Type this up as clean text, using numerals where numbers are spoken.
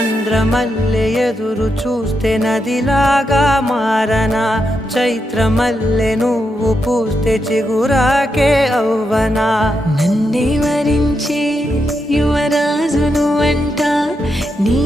చంద్రమల్లె ఎదురు చూస్తే నదిలాగా మారనా, చైత్రమల్లె నువ్వు పూస్తే చిగురాకే అవ్వనా. నన్నే వరించే యువరాజును అంట నీ